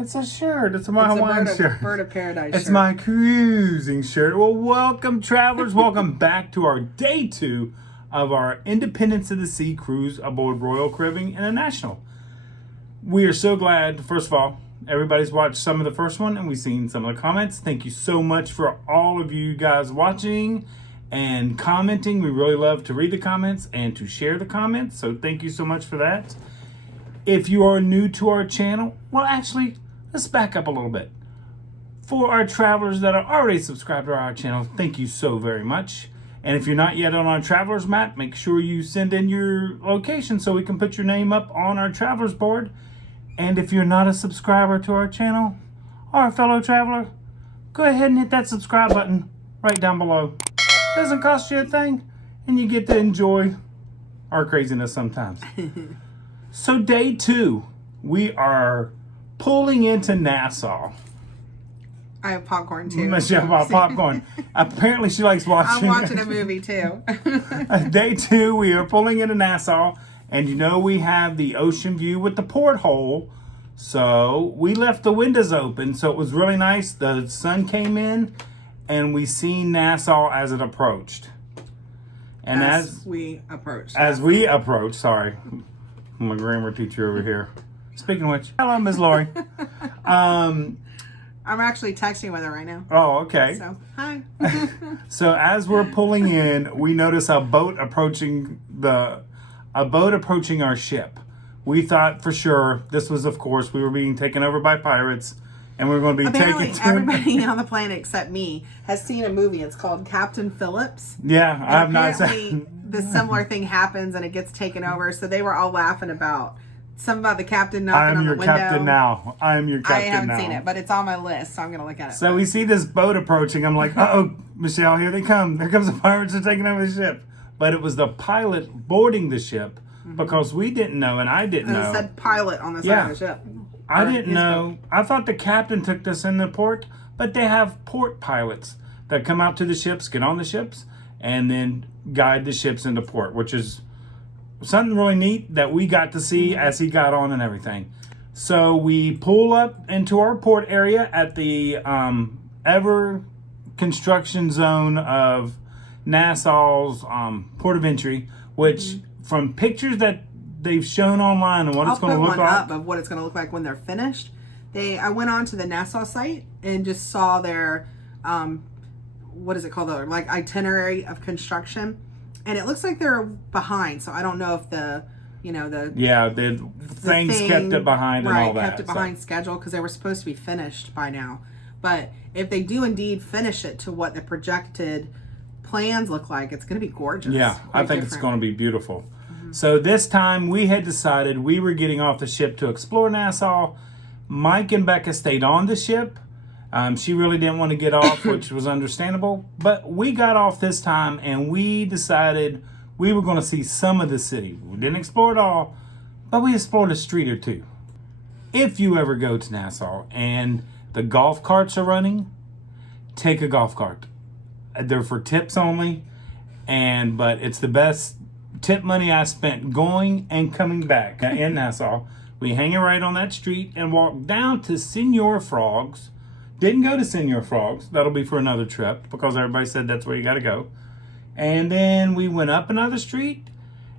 It's a shirt. It's my Hawaiian shirt. Bird of Paradise shirt. It's my cruising shirt. Well, welcome, travelers. Welcome back to our day 2 of our Independence of the Sea cruise aboard Royal Caribbean International. We are so glad, first of all, everybody's watched some of the first one and we've seen some of the comments. Thank you so much for all of you guys watching and commenting. We really love to read the comments and to share the comments. So thank you so much for that. If you are new to our channel, well, actually, let's back up a little bit. For our travelers that are already subscribed to our channel, thank you so very much. And if you're not yet on our travelers map, make sure you send in your location so we can put your name up on our travelers board. And if you're not a subscriber to our channel, our fellow traveler, go ahead and hit that subscribe button right down below. It doesn't cost you a thing, and you get to enjoy our craziness sometimes. So day 2, we are pulling into Nassau. I have popcorn too. Michelle bought popcorn. Apparently she likes watching. I'm watching a movie too. Day 2, we are pulling into Nassau. And you know we have the ocean view with the porthole. So we left the windows open. So it was really nice. The sun came in and we seen Nassau as it approached. And as we approached, sorry. My grammar teacher over here. Speaking of which, hello, Ms. Lori. I'm actually texting with her right now. Oh, okay. So, hi. So as we're pulling in, we notice a boat approaching our ship. We thought for sure this was, of course, we were being taken over by pirates, and we were going to be taken to... Everybody on the planet except me has seen a movie. It's called Captain Phillips. Yeah, I have not seen. The similar thing happens and it gets taken over. So they were all laughing about something about the captain knocking on the window. I am your captain now. I haven't seen it, but it's on my list, so I'm going to look at it. So we see this boat approaching. I'm like, uh-oh, Michelle, here they come. There comes the pirates are taking over the ship. But it was the pilot boarding the ship because we didn't know, and I didn't know. It said pilot on the side of the ship. I didn't know. I thought the captain took this in the port, but they have port pilots that come out to the ships, get on the ships, and then guide the ships into port, which is something really neat that we got to see as he got on and everything. So we pull up into our port area at the ever construction zone of Nassau's port of entry, which from pictures that they've shown online and what it's going to look like. Up of what it's going to look like when they're finished. I went on to the Nassau site and just saw their what is it called, their like itinerary of construction, and it looks like they're behind. So I don't know if the things kept it behind and all that. Kept it behind schedule because they were supposed to be finished by now. But if they do indeed finish it to what the projected plans look like, it's going to be gorgeous. Yeah, I think it's going to be beautiful. So this time we had decided we were getting off the ship to explore Nassau. Mike and Becca stayed on the ship. She really didn't want to get off, which was understandable. But we got off this time and we decided we were going to see some of the city. We didn't explore it all, but we explored a street or two. If you ever go to Nassau and the golf carts are running, take a golf cart. They're for tips only, but it's the best tip money I spent going and coming back in Nassau. We hang a right on that street and walk down to Senor Frog's. Didn't go to Senor Frog's. That'll be for another trip because everybody said that's where you got to go. And then we went up another street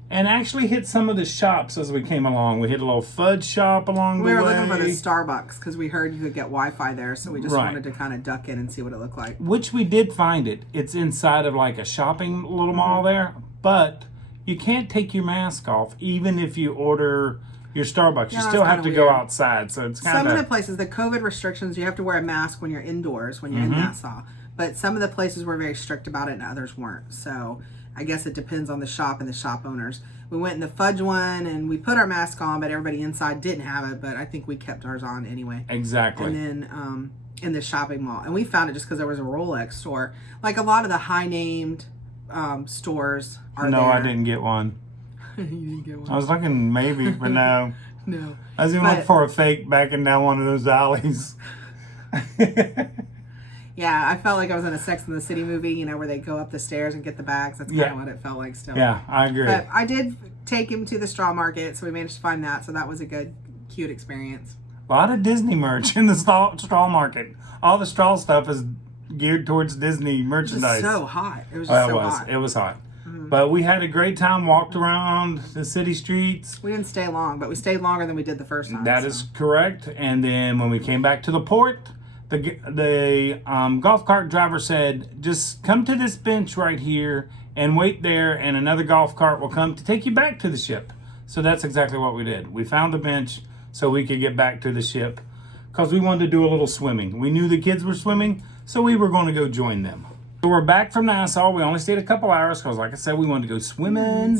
and actually hit some of the shops as we came along. We hit a little fudge shop along the way. We were looking for the Starbucks because we heard you could get Wi-Fi there, so we just wanted to kind of duck in and see what it looked like. Which we did find it. It's inside of like a shopping little mall there, but you can't take your mask off even if you order your Starbucks. You still have to go outside, so it's kind of... Some of the places, the COVID restrictions, you have to wear a mask when you're indoors, when you're in Nassau. But some of the places were very strict about it and others weren't. So I guess it depends on the shop and the shop owners. We went in the fudge one and we put our mask on, but everybody inside didn't have it. But I think we kept ours on anyway. Exactly. And then in the shopping mall. And we found it just because there was a Rolex store. Like a lot of the high-named stores are there. No, I didn't get one. You didn't get one? I was looking maybe, but no. No. I was even looking for a fake backing down one of those alleys. Yeah, I felt like I was in a Sex and the City movie, you know, where they go up the stairs and get the bags. That's kind of what it felt like still. Yeah, I agree. But I did take him to the straw market, so we managed to find that. So that was a good, cute experience. A lot of Disney merch in the straw market. All the straw stuff is geared towards Disney merchandise. It was so hot. It was just so hot. It was hot. But we had a great time, walked around the city streets. We didn't stay long, but we stayed longer than we did the first time. That is correct. And then when we came back to the port, the golf cart driver said, just come to this bench right here and wait there, and another golf cart will come to take you back to the ship. So that's exactly what we did. We found the bench so we could get back to the ship because we wanted to do a little swimming. We knew the kids were swimming, so we were going to go join them. So we're back from Nassau. We only stayed a couple hours because, like I said, we wanted to go swimming.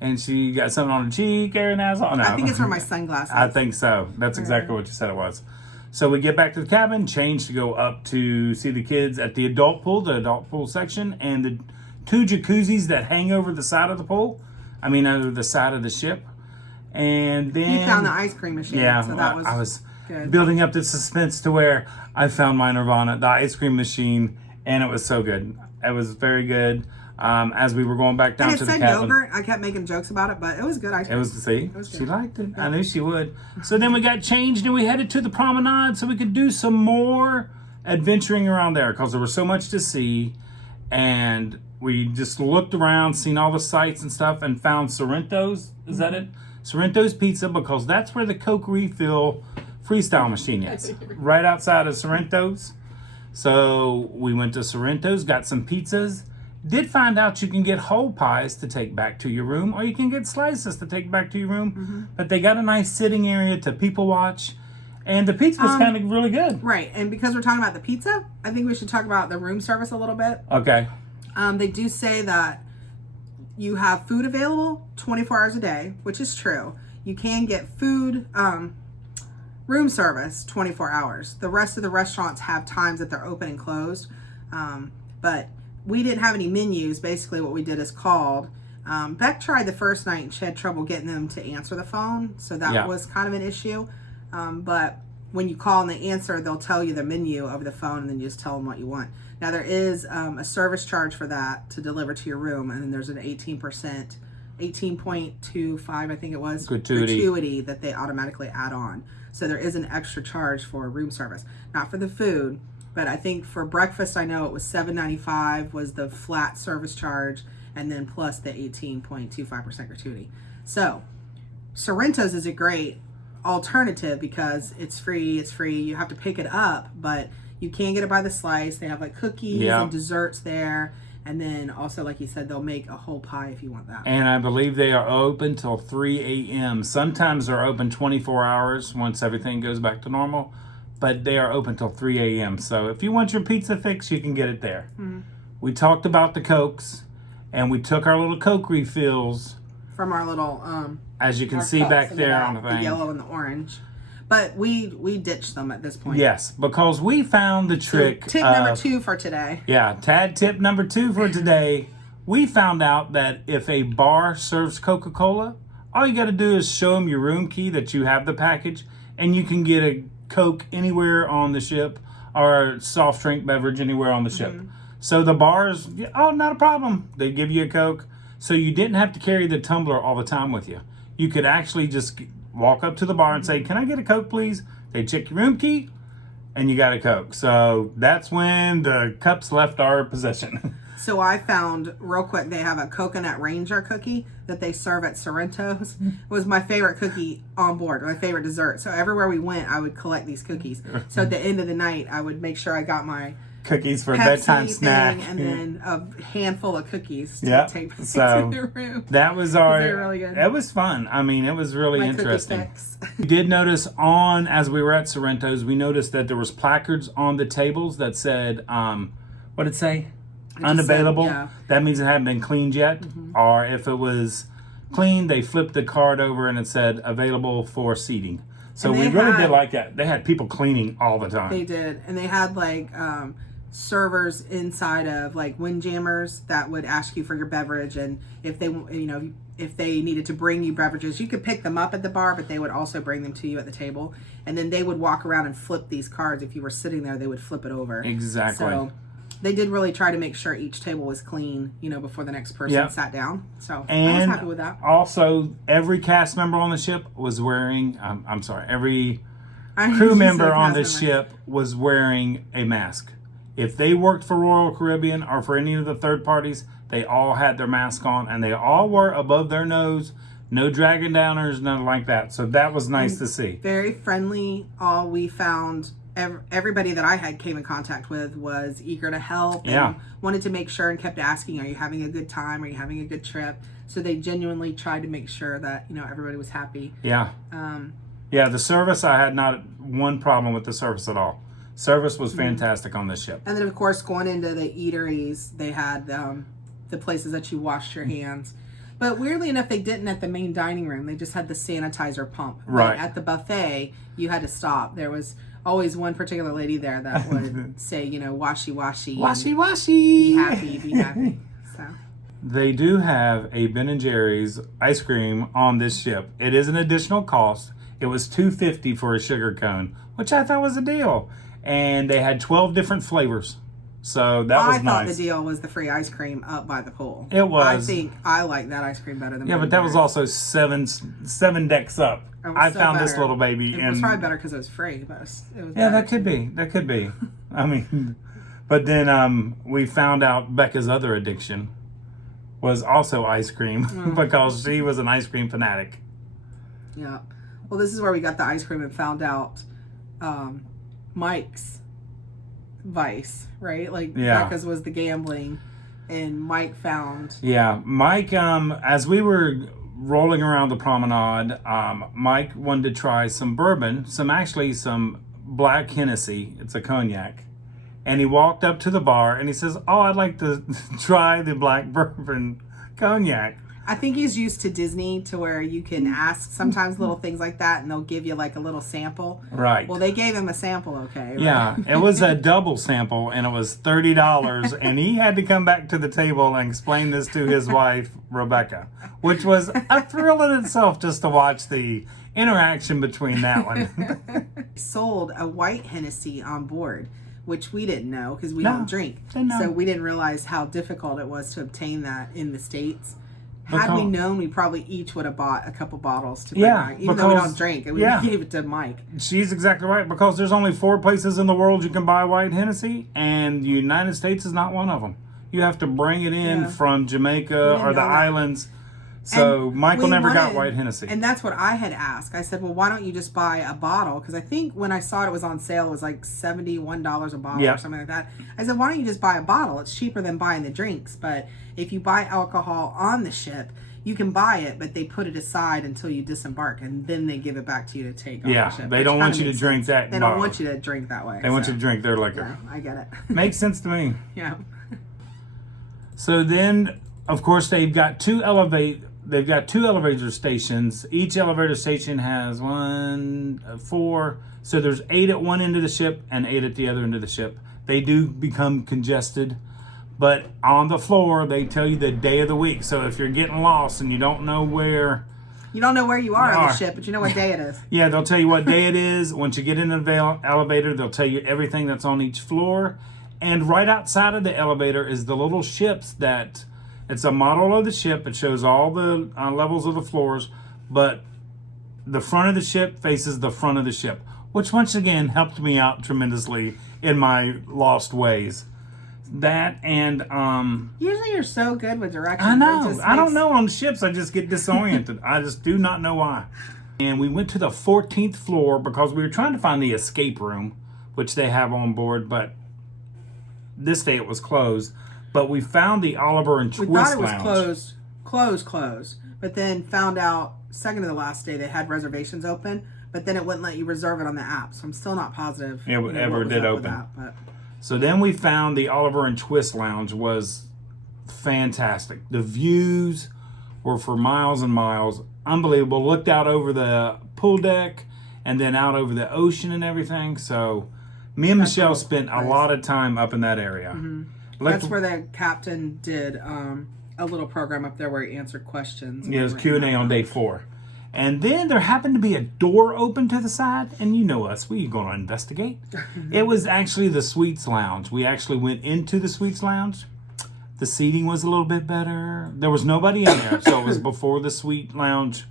And she got something on her cheek there in Nassau. No. I think it's from my sunglasses. I think so. That's exactly what you said it was. So we get back to the cabin, change to go up to see the kids at the adult pool section, and the 2 jacuzzis that hang over the side of the pool. I mean, over the side of the ship. And then... You found the ice cream machine. Yeah, so that was I was good. Building up the suspense to where I found my Nirvana, the ice cream machine, and it was so good. It was very good. As we were going back down to the cabin. Yogurt. I kept making jokes about it, but it was good ice cream. She liked it. I knew she would. So then we got changed and we headed to the promenade so we could do some more adventuring around there because there was so much to see. And we just looked around, seen all the sights and stuff, and found Sorrento's. Is that it? Sorrento's Pizza, because that's where the Coke refill freestyle machine is. Right outside of Sorrento's. So we went to Sorrento's, got some pizzas. Did find out you can get whole pies to take back to your room, or you can get slices to take back to your room. But they got a nice sitting area to people watch. And the pizza was kind of really good. Right. And because we're talking about the pizza, I think we should talk about the room service a little bit. Okay. They do say that you have food available 24 hours a day, which is true. You can get food, room service 24 hours. The rest of the restaurants have times that they're open and closed. But we didn't have any menus. Basically what we did is called. Beck tried the first night and she had trouble getting them to answer the phone. So that was kind of an issue. But when you call and they answer, they'll tell you the menu over the phone and then you just tell them what you want. Now there is a service charge for that to deliver to your room, and then there's an 18.25, I think it was, gratuity that they automatically add on. So there is an extra charge for room service, not for the food, but I think for breakfast, I know it was $7.95 was the flat service charge, and then plus the 18.25% gratuity. So Sorrento's is a great alternative because it's free. You have to pick it up, but you can get it by the slice. They have like cookies and desserts there. And then also, like you said, they'll make a whole pie if you want that. And I believe they are open till 3 a.m. Sometimes they're open 24 hours once everything goes back to normal. But they are open till 3 a.m. So if you want your pizza fix, you can get it there. We talked about the Cokes. And we took our little Coke refills. From our little... as you can see back there on the thing. The yellow and the orange. But we ditched them at this point. Yes, because we found the trick. So tip number 2 for today. Yeah, Tad tip number 2 for today. We found out that if a bar serves Coca-Cola, all you got to do is show them your room key that you have the package, and you can get a Coke anywhere on the ship or a soft drink beverage anywhere on the ship. So the bars, not a problem. They give you a Coke. So you didn't have to carry the tumbler all the time with you. You could actually just walk up to the bar and say, "Can I get a Coke, please?" They check your room key, and you got a Coke. So that's when the cups left our possession. So I found, real quick, they have a Coconut Ranger cookie that they serve at Sorrento's. It was my favorite cookie on board, my favorite dessert. So everywhere we went, I would collect these cookies. So at the end of the night, I would make sure I got my cookies for Pepsi bedtime snack, and then a handful of cookies to take back to the room. That was our. They were really good. It was fun. I mean, it was really interesting. Cookie fix. We did notice as we were at Sorrento's, we noticed that there was placards on the tables that said, what did it say? Unavailable. Said, That means it hadn't been cleaned yet. Or if it was cleaned, they flipped the card over and it said available for seating. So we really did like that. They had people cleaning all the time. They did, and they had like servers inside of like windjammers that would ask you for your beverage, and if they needed to bring you beverages, you could pick them up at the bar, but they would also bring them to you at the table, and then they would walk around and flip these cards. If you were sitting there, they would flip it over. Exactly. So they did really try to make sure each table was clean, before the next person sat down. So I was happy with that. Also, every cast member on the ship was wearing, every crew member on the ship was wearing a mask. If they worked for Royal Caribbean or for any of the third parties, they all had their mask on, and they all were above their nose. No dragon downers, nothing like that. So that was nice to see. Very friendly. All we found, everybody that I had came in contact with was eager to help. And wanted to make sure and kept asking, are you having a good time? Are you having a good trip? So they genuinely tried to make sure that, everybody was happy. Yeah. The service, I had not one problem with the service at all. Service was fantastic on this ship. And then, of course, going into the eateries, they had the places that you washed your hands. But weirdly enough, they didn't at the main dining room. They just had the sanitizer pump. Right. But at the buffet, you had to stop. There was always one particular lady there that would say, washy, washy. Washy, washy. Be happy. So. They do have a Ben & Jerry's ice cream on this ship. It is an additional cost. It was $2.50 for a sugar cone, which I thought was a deal. And they had 12 different flavors. So that was nice. I thought the deal was the free ice cream up by the pool. It was. I think I like that ice cream better than but that was also seven decks up. I found this little baby. It was probably better because it was free. But it was that could be. That could be. I mean, but then we found out Becca's other addiction was also ice cream because she was an ice cream fanatic. Yeah. Well, this is where we got the ice cream and found out Mike's vice, right? Like Becca's was the gambling, and Mike found. Yeah, Mike. As we were rolling around the promenade, Mike wanted to try some bourbon, some black Hennessy. It's a cognac, and he walked up to the bar and he says, "Oh, I'd like to try the black bourbon cognac." I think he's used to Disney to where you can ask sometimes little things like that and they'll give you like a little sample. Right. Well, they gave him a sample, okay? Right? Yeah, it was a double sample and it was $30 and he had to come back to the table and explain this to his wife, Rebecca, which was a thrill in itself just to watch the interaction between that one. Sold a white Hennessy on board, which we didn't know because we don't drink. So we didn't realize how difficult it was to obtain that in the States. Had we known, we probably each would have bought a couple bottles to bring Mike, even though we don't drink, and we gave it to Mike. She's exactly right, because there's only 4 places in the world you can buy white Hennessy, and the United States is not one of them. You have to bring it in from Jamaica or the islands. So Michael never got white Hennessy. And that's what I had asked. I said, well, why don't you just buy a bottle? Because I think when I saw it was on sale, it was like $71 a bottle or something like that. I said, why don't you just buy a bottle? It's cheaper than buying the drinks. But if you buy alcohol on the ship, you can buy it, but they put it aside until you disembark, and then they give it back to you to take on the ship. They don't want you to drink that. They don't want you to drink that way. They want you to drink their liquor. Yeah, I get it. Makes sense to me. Yeah. So then, of course, they've got two elevator stations. Each elevator station has 4. So there's 8 at one end of the ship and 8 at the other end of the ship. They do become congested. But on the floor, they tell you the day of the week. So if you're getting lost and you don't know where... You don't know where you are on the ship, but you know what day it is. Yeah, they'll tell you what day it is. Once you get in the elevator, they'll tell you everything that's on each floor. And right outside of the elevator is the little ships that... It's a model of the ship. It shows all the levels of the floors. But the front of the ship faces the front of the ship, which once again helped me out tremendously in my lost ways. That and usually you're so good with directions. I know. I don't know, on ships I just get disoriented. I just do not know why. And we went to the 14th floor because we were trying to find the escape room, which they have on board, but this day it was closed. But we found the Oliver and Twist Lounge. We thought it was closed, but then found out second to the last day they had reservations open, but then it wouldn't let you reserve it on the app. So I'm still not positive it ever did open. But. So then we found the Oliver and Twist Lounge was fantastic. The views were for miles and miles. Unbelievable. Looked out over the pool deck and then out over the ocean and everything. So me and Michelle spent a lot of time up in that area. Mm-hmm. That's where the captain did a little program up there where he answered questions. Yeah, it was Q&A on day 4. And then there happened to be a door open to the side, and you know us, we're going to investigate. It was actually the Suites Lounge. We actually went into the Suites Lounge. The seating was a little bit better. There was nobody in there, so it was before the Suite Lounge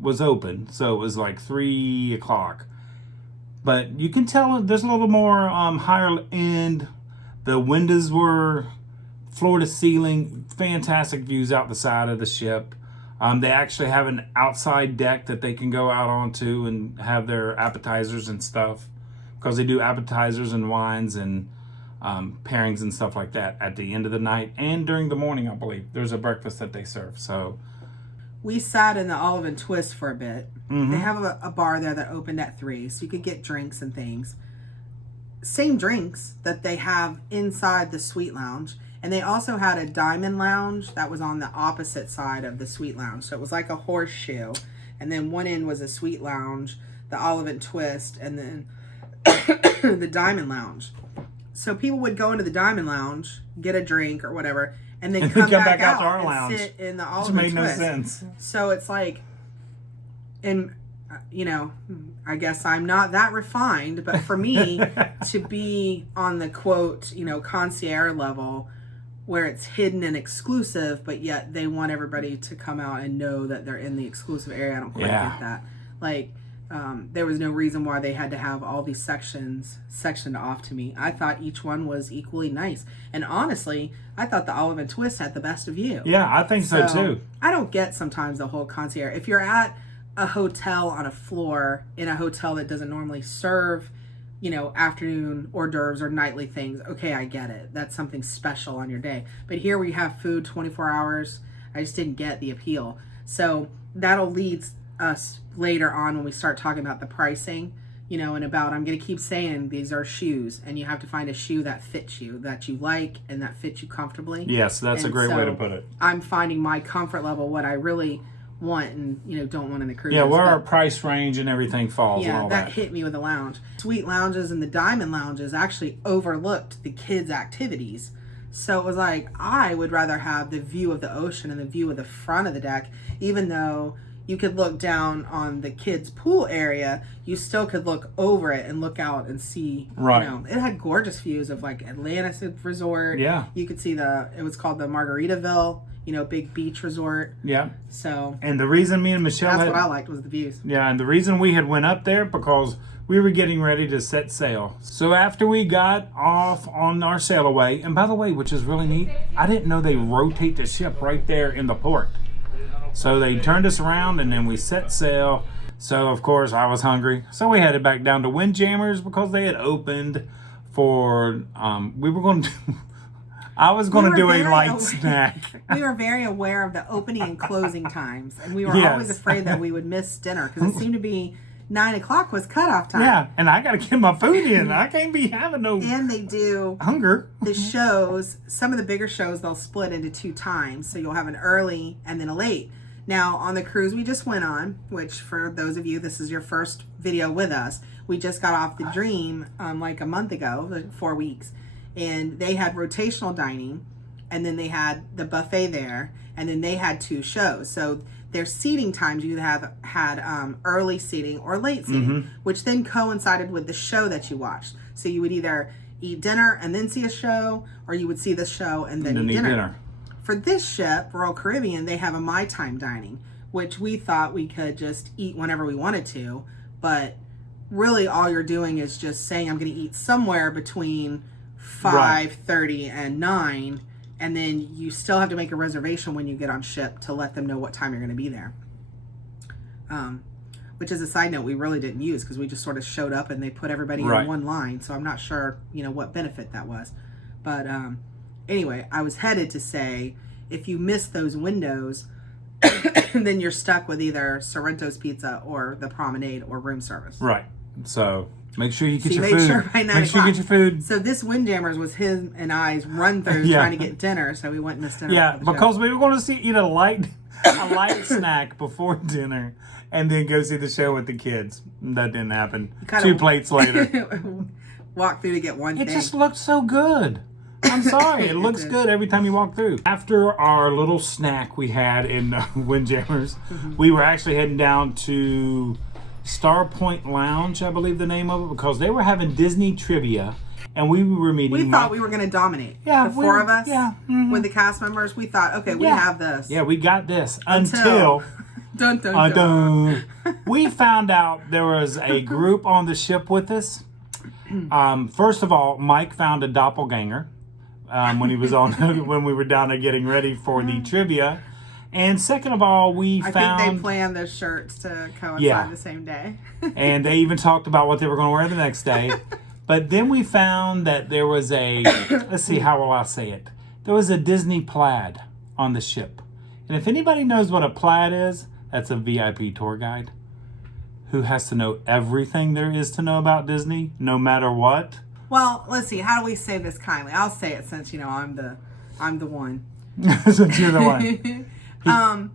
was open. So it was like 3 o'clock. But you can tell there's a little more higher end. The windows were floor to ceiling, fantastic views out the side of the ship. They actually have an outside deck that they can go out onto and have their appetizers and stuff, because they do appetizers and wines and pairings and stuff like that at the end of the night and during the morning. I believe there's a breakfast that they serve. So we sat in the Olive and Twist for a bit. Mm-hmm. They have a bar there that opened at 3, so you could get drinks and things. Same drinks that they have inside the Suite Lounge. And they also had a Diamond Lounge that was on the opposite side of the Suite Lounge. So it was like a horseshoe. And then one end was a Suite Lounge, the Olive and Twist, and then the Diamond Lounge. So people would go into the Diamond Lounge, get a drink or whatever, and then come back out to our and lounge. sit in the Olive Which and made Twist. no sense. So it's like, and you know, I guess I'm not that refined, but for me to be on the quote, you know, concierge level, where it's hidden and exclusive, but yet they want everybody to come out and know that they're in the exclusive area. I don't quite get that. Like, there was no reason why they had to have all these sectioned off to me. I thought each one was equally nice. And honestly, I thought the Olive and Twist had the best view. Yeah, I think so too. I don't get sometimes the whole concierge. If you're at a hotel on a floor in a hotel that doesn't normally serve, you know, afternoon hors d'oeuvres or nightly things, okay, I get it. That's something special on your day. But here we have food 24 hours. I just didn't get the appeal. So that'll lead us later on when we start talking about the pricing, you know, and about, I'm going to keep saying these are shoes, and you have to find a shoe that fits you, that you like, and that fits you comfortably. Yes, that's a great way to put it. I'm finding my comfort level, what I really want and, you know, don't want in the cruise. Yeah, where our price range and everything falls. Yeah, and all that hit me with the lounge. Suite lounges and the Diamond Lounges actually overlooked the kids' activities. So it was like, I would rather have the view of the ocean and the view of the front of the deck, even though you could look down on the kids' pool area, you still could look over it and look out and see, right. You know, it had gorgeous views of like Atlantis Resort. Yeah. You could see it was called the Margaritaville, you know, big beach resort. Yeah. So. And the reason me and Michelle That's what I liked was the views. Yeah, and the reason we had went up there because we were getting ready to set sail. So after we got off on our sail away, and by the way, which is really neat, I didn't know they rotate the ship right there in the port. So they turned us around and then we set sail. So of course I was hungry. So we headed back down to Windjammers because they had opened for, we were going to, I was going to do a light snack. We were very aware of the opening and closing times. And we were always afraid that we would miss dinner because it seemed to be 9 o'clock was cutoff time. Yeah, and I got to get my food in. I can't be having no And they do hunger. The shows, some of the bigger shows, they'll split into 2 times. So you'll have an early and then a late. Now, on the cruise we just went on, which for those of you, this is your first video with us, we just got off the Dream like a month ago, like 4 weeks. And they had rotational dining, and then they had the buffet there, and then they had 2 shows. So their seating times, you had early seating or late seating, which then coincided with the show that you watched. So you would either eat dinner and then see a show, or you would see the show and then eat dinner. For this ship, Royal Caribbean, they have a My Time dining, which we thought we could just eat whenever we wanted to, but really all you're doing is just saying I'm going to eat somewhere between 5:30 and 9, and then you still have to make a reservation when you get on ship to let them know what time you're going to be there. Which is a side note we really didn't use because we just sort of showed up and they put everybody in one line, so I'm not sure, you know, what benefit that was. But anyway, I was headed to say, if you miss those windows, then you're stuck with either Sorrento's Pizza or the Promenade or room service. Right. So make sure you get your food. Make sure you get your food. So this Windjammers was his and I's run through trying to get dinner, so we went and missed dinner. Yeah, because we were going to eat a light snack before dinner and then go see the show with the kids. That didn't happen. 2 plates later. Walk through to get one thing. It just looked so good. I'm sorry. It looks good every time you walk through. After our little snack we had in Windjammers, we were actually heading down to Star Point Lounge, I believe the name of it, because they were having Disney trivia, and we were meeting. We thought we were going to dominate. Yeah, the 4 of us. Yeah, with the cast members, we thought, okay, we have this. Yeah, we got this until Dun, dun, dun. We found out there was a group on the ship with us. First of all, Mike found a doppelganger when he was on when we were down there getting ready for the trivia. And second of all, I think they planned their shirts to coincide the same day. And they even talked about what they were going to wear the next day. But then we found that there was let's see, how will I say it? There was a Disney plaid on the ship. And if anybody knows what a plaid is, that's a VIP tour guide who has to know everything there is to know about Disney, no matter what. Well, let's see. How do we say this kindly? I'll say it since, I'm the one. Since you're the one.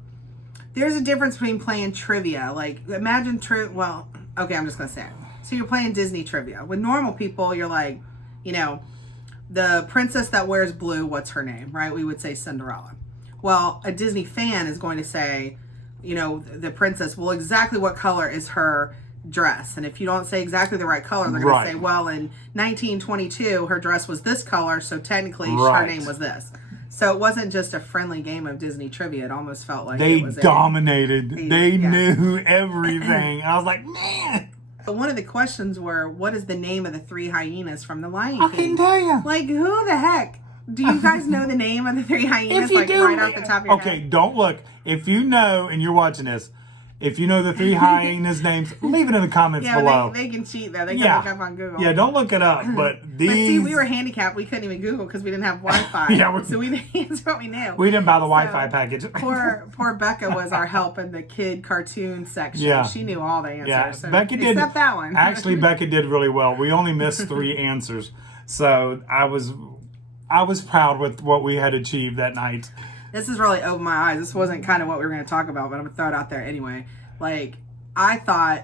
There's a difference between playing trivia. Like, imagine well, okay, I'm just going to say it. So you're playing Disney trivia. With normal people, you're like, the princess that wears blue, what's her name, right? We would say Cinderella. Well, a Disney fan is going to say, the princess, well, exactly what color is her dress? And if you don't say exactly the right color, they're going to say, well, in 1922, her dress was this color, so technically her name was this. So it wasn't just a friendly game of Disney trivia. It almost felt like they dominated. They knew everything. I was like, man. But one of the questions were, what is the name of the 3 hyenas from The Lion King? I can tell you. Like, who the heck? Do you guys know the name of the 3 hyenas? Right off the top of your head? Okay, don't look. If you know, and you're watching this, if you know the 3 hyenas' names, leave it in the comments below. They can cheat though. They can look up on Google. Yeah, don't look it up. But these. But see, we were handicapped. We couldn't even Google because we didn't have Wi-Fi. So we didn't answer what we knew. We didn't buy the Wi-Fi package. Poor Becca was our help in the kid cartoon section. Yeah. She knew all the answers. Yeah, so, Becca did. Except that one. Actually, Becca did really well. We only missed 3 answers, so I was proud with what we had achieved that night. This has really opened my eyes. This wasn't kind of what we were going to talk about, but I'm going to throw it out there anyway. Like, I thought,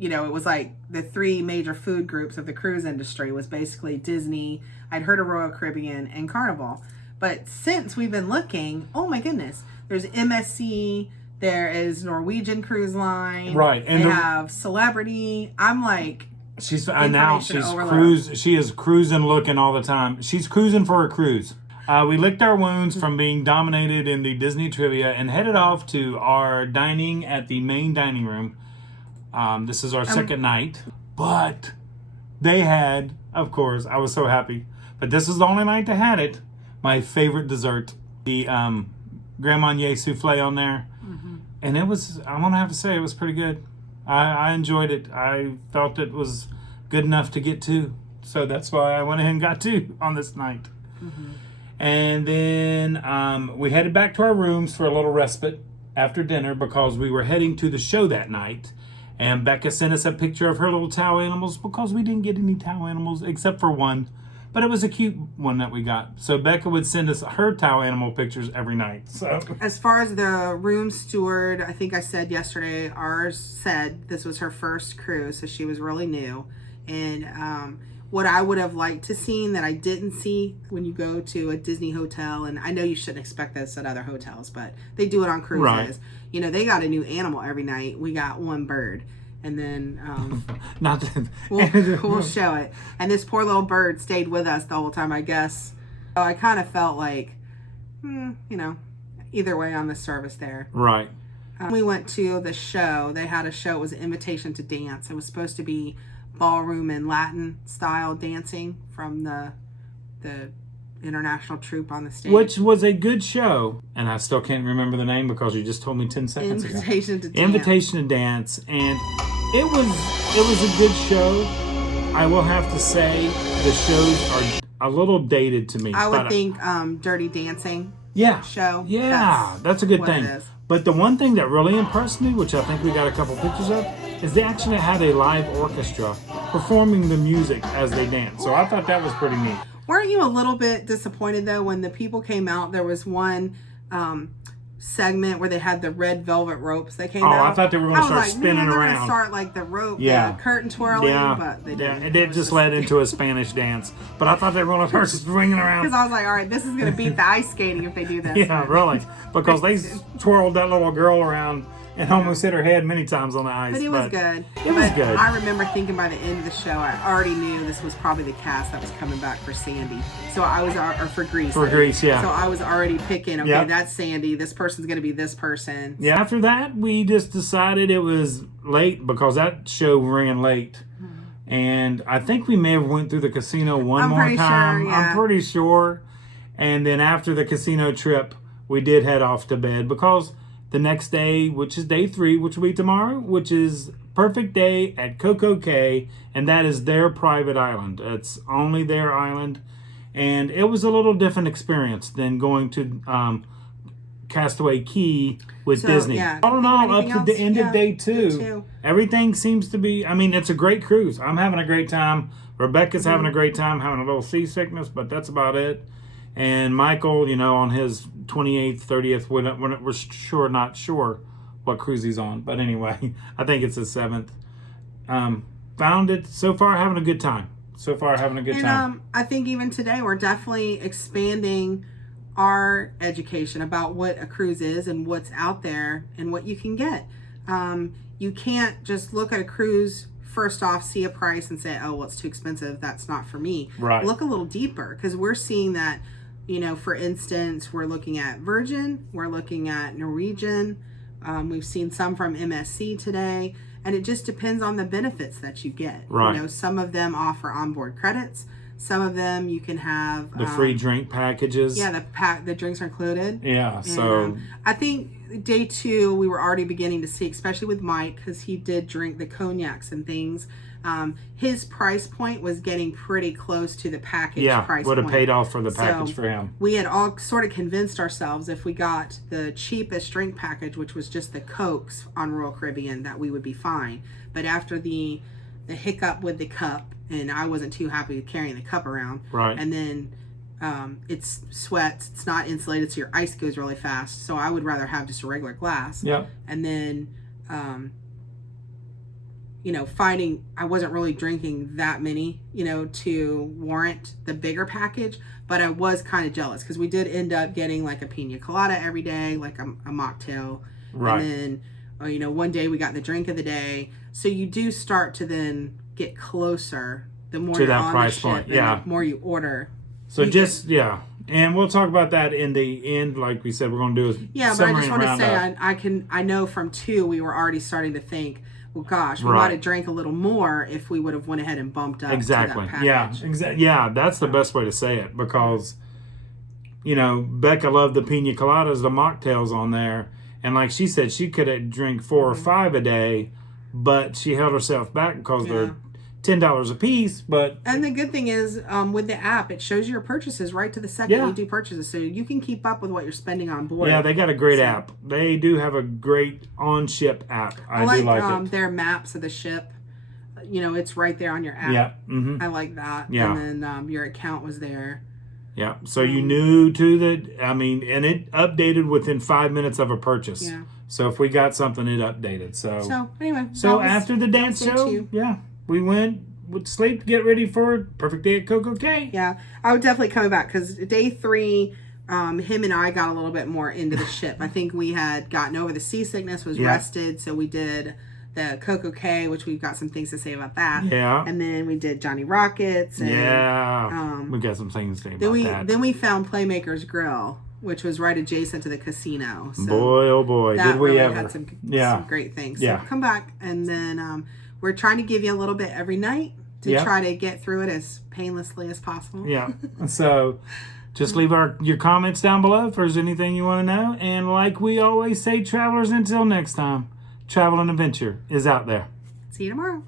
it was like the 3 major food groups of the cruise industry was basically Disney, I'd heard of Royal Caribbean, and Carnival. But since we've been looking, oh my goodness, there's MSC, there is Norwegian Cruise Line. Right. And they have Celebrity. I'm like... She is cruising looking all the time. She's cruising for a cruise. We licked our wounds from being dominated in the Disney trivia and headed off to our dining at the main dining room. This is our second night. But they had, of course, I was so happy. But this is the only night they had it. My favorite dessert, the Grand Marnier souffle on there. Mm-hmm. And it was, I'm going to have to say, it was pretty good. I enjoyed it. I felt it was good enough to get 2. So that's why I went ahead and got 2 on this night. Mm-hmm. And then we headed back to our rooms for a little respite after dinner because we were heading to the show that night. And Becca sent us a picture of her little towel animals because we didn't get any towel animals except for one. But it was a cute one that we got. So Becca would send us her towel animal pictures every night. So as far as the room steward, I think I said yesterday, ours said this was her first cruise, so she was really new. And what I would have liked to seen that I didn't see when you go to a Disney hotel, and I know you shouldn't expect this at other hotels, but they do it on cruises. Right. They got a new animal every night. We got one bird. And then we'll show it. And this poor little bird stayed with us the whole time, I guess. So I kind of felt like, either way on the service there. Right. We went to the show. They had a show. It was an invitation to dance. It was supposed to be ballroom and Latin style dancing from the international troupe on the stage. Which was a good show. And I still can't remember the name because you just told me 10 seconds ago. Invitation to Dance. And it was a good show. I will have to say the shows are a little dated to me. I would think Dirty Dancing show. Yeah, that's a good thing. But the one thing that really impressed me, which I think we got a couple pictures of, is they actually had a live orchestra performing the music as they danced. So I thought that was pretty neat. Weren't you a little bit disappointed, though, when the people came out? There was one segment where they had the red velvet ropes that came out. Oh, I thought they were going to start spinning around. They're going to start like the rope, the curtain twirling, but they didn't. And it just led into a Spanish dance. But I thought they were going to start swinging around. Because I was like, all right, this is going to beat the ice skating if they do this. Yeah, really. Because they twirled that little girl around and almost hit her head many times on the ice. But it was good. It was good. I remember thinking by the end of the show, I already knew this was probably the cast that was coming back for Sandy. So I was, or for Grease. For Grease, yeah. So I was already picking, okay, Yep. that's Sandy. This person's going to be this person. Yeah, after that, we just decided it was late because that show ran late. And I think we may have went through the casino one more time. Sure, yeah. I'm pretty sure. And then after the casino trip, we did head off to bed because the next day, which is day 3, which will be tomorrow, which is perfect day at Coco Cay, and that is their private island. It's only their island. And it was a little different experience than going to Castaway Cay with Disney. Yeah. All in all, up to the end of day Day 2, two. everything seems to be, I mean, it's a great cruise. I'm having a great time. Rebecca's having a great time, having a little seasickness, but that's about it. And Michael, you know, on his 28th, 30th, we're not sure what cruise he's on. But anyway, I think it's his 7th. Found it so far having a good time. And I think even today we're definitely expanding our education about what a cruise is and what's out there and what you can get. You can't just look at a cruise, first off, see a price and say, oh, well, it's too expensive. That's not for me. Right. Look a little deeper, because we're seeing that, you know, for instance, we're looking at Virgin, we're looking at Norwegian. We've seen some from MSC today, and it just depends on the benefits that you get. Right. You know, some of them offer onboard credits. Some of them you can have the free drink packages. Yeah, the drinks are included. Yeah, so I think day 2 we were already beginning to see, especially with Mike, because he did drink the cognacs and things. His price point was getting pretty close to the package price point. Yeah, would have paid off for the package for him. We had all sort of convinced ourselves if we got the cheapest drink package, which was just the Cokes on Royal Caribbean, that we would be fine. But after the hiccup with the cup, and I wasn't too happy carrying the cup around. Right. And then it's sweats. It's not insulated, so your ice goes really fast. So I would rather have just a regular glass. Yep. And then, you know, I wasn't really drinking that many, you know, to warrant the bigger package. But I was kind of jealous because we did end up getting like a pina colada every day, like a mocktail. Right. And then, you know, one day we got the drink of the day. So you do start to then get closer the more to you're that on price the ship point. and Yeah. the more you order. So and we'll talk about that in the end. Like we said, we're going to do a but I just want to say I know from 2 we were already starting to think, well, gosh, we might have drank a little more if we would have went ahead and bumped up to that package. Yeah, that's the best way to say it, because, you know, Becca loved the pina coladas, the mocktails on there, and like she said, she could have drank 4 or 5 a day, but she held herself back because they're $10 a piece. And the good thing is, with the app, it shows your purchases right to the second you do purchases, so you can keep up with what you're spending on board. Yeah, they got a great app. They do have a great on-ship app. I do like it. Their maps of the ship. You know, it's right there on your app. Yeah. Mm-hmm. I like that. Yeah. And then your account was there. Yeah. So you knew too that, I mean, and it updated within 5 minutes of a purchase. Yeah. So if we got something, it updated. So anyway. So after the dance show, we went with sleep to get ready for perfect day at Coco Cay. Yeah, I would definitely come back because day 3, him and I got a little bit more into the ship. I think we had gotten over the seasickness, was rested, so we did the Coco Cay, which we've got some things to say about that. Yeah. And then we did Johnny Rockets. And, we got some things to say about that. Then we found Playmaker's Grill, which was right adjacent to the casino. So boy, oh boy, did we ever. Had some great things. So come back, and then we're trying to give you a little bit every night to try to get through it as painlessly as possible. Yeah. So just leave your comments down below if there's anything you want to know. And like we always say, travelers, until next time, travel and adventure is out there. See you tomorrow.